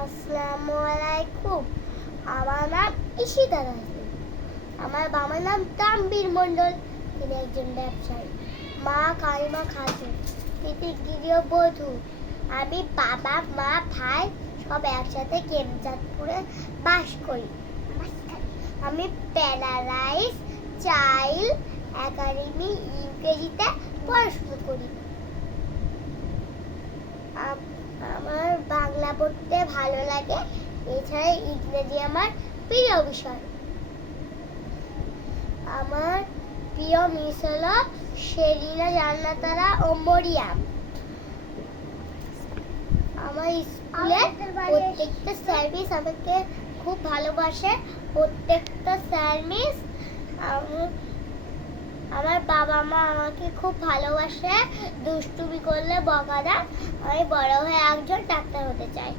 আসসালামু আলাইকুম আমার নাম ইশিতা রাজি আমার বাবার নাম তাম্বির মণ্ডল। তিনি একজন ব্যবসায়ী। মা কালিমা খাতুন। তিনি গৃহবধূ আমি বাবা, মা, ভাই সব একসাথে কেমচাঁদপুরে বাস করি। আমি প্যারালাইজ চাইল্ড একাডেমি ইউকেজিতে পড়াশুনো করি আম- আমার পড়তে ভালো লাগে। এছাড়া ইংরেজি আমার প্রিয় বিষয়। আমার প্রিয় মিস হলো শেরিনা জান্নাতারা ও মরিয়াম আমার স্কুলে প্রত্যেকটা সার্ভিস আমাকে খুব ভালোবাসে। প্রত্যেকটা সার্ভিস আমার বাবা মা আমাকে খুব ভালোবাসে, দুষ্টুমি করলে বকা দেয় আমি বড় হয়ে একজন ডাক্তার হতে চাই।